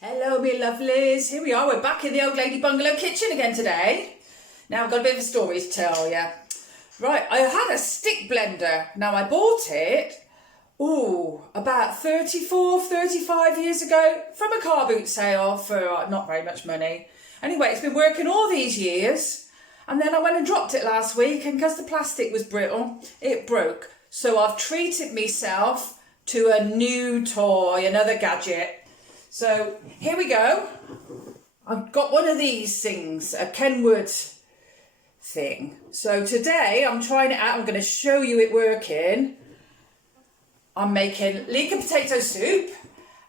Hello me lovelies, here we are, we're back in the old lady bungalow kitchen again today. Now I've got a bit of a story to tell you. Right, I had a stick blender. Now I bought it, about 35 years ago from a car boot sale for not very much money. Anyway, it's been working all these years and then I went and dropped it last week and because the plastic was brittle, it broke. So I've treated myself to a new toy, another gadget. So here we go. I've got one of these things, a Kenwood thing. So today I'm trying it out. I'm going to show you it working. I'm making leek and potato soup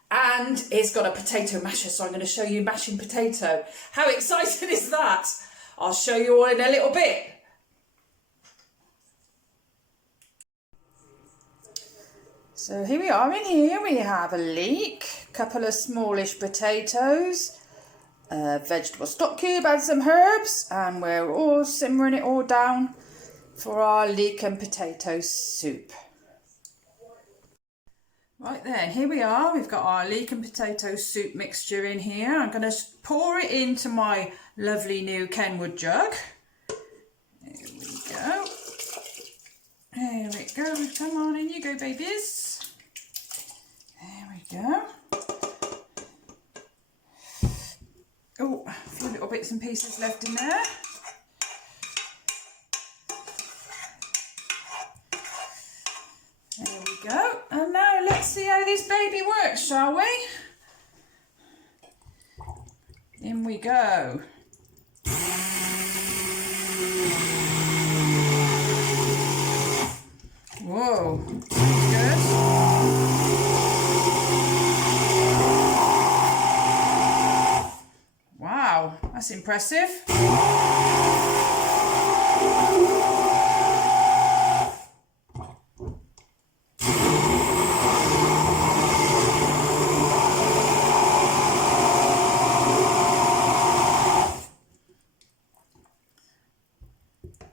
and it's got a potato masher. So I'm going to show you mashing potato. How exciting is that? I'll show you all in a little bit. So here we are. In here we have a leek, a couple of smallish potatoes, a vegetable stock cube and some herbs, and we're all simmering it all down for our leek and potato soup. Right then, here we are. We've got our leek and potato soup mixture in here. I'm going to pour it into my lovely new Kenwood jug. There we go. There we go. Come on, in you go, babies. There we go. Oh, a few little bits and pieces left in there. There we go. And now let's see how this baby works, shall we? In we go. Whoa, good. Wow, that's impressive.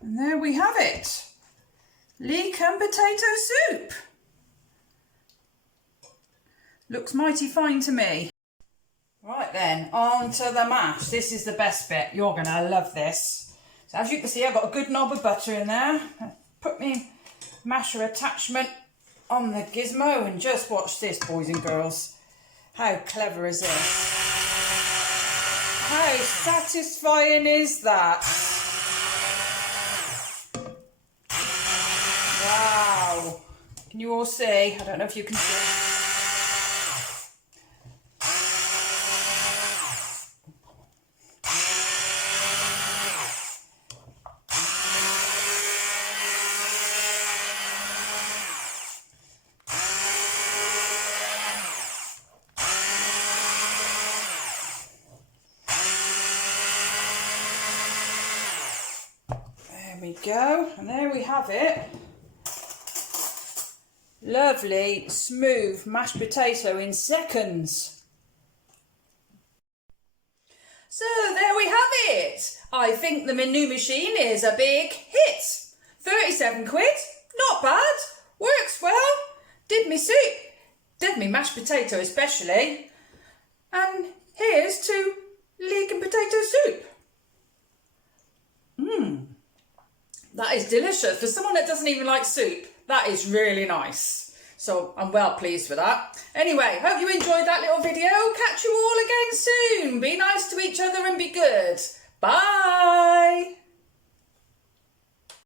And there we have it. Leek and potato soup. Looks mighty fine to me. Right then, on to the mash. This is the best bit. You're going to love this. So as you can see, I've got a good knob of butter in there. Put my masher attachment on the gizmo and just watch this, boys and girls. How clever is this? How satisfying is that? Wow. Can you all see? I don't know if you can see. There we go, and there we have it. Lovely, smooth mashed potato in seconds. So there we have it. I think the new machine is a big hit. 37 quid, not bad, works well. Did me soup, did me mashed potato especially. And here's to leek and potato soup. That is delicious. For someone that doesn't even like soup, that is really nice. So I'm well pleased with that. Anyway, hope you enjoyed that little video. Catch you all again soon. Be nice to each other and be good. Bye.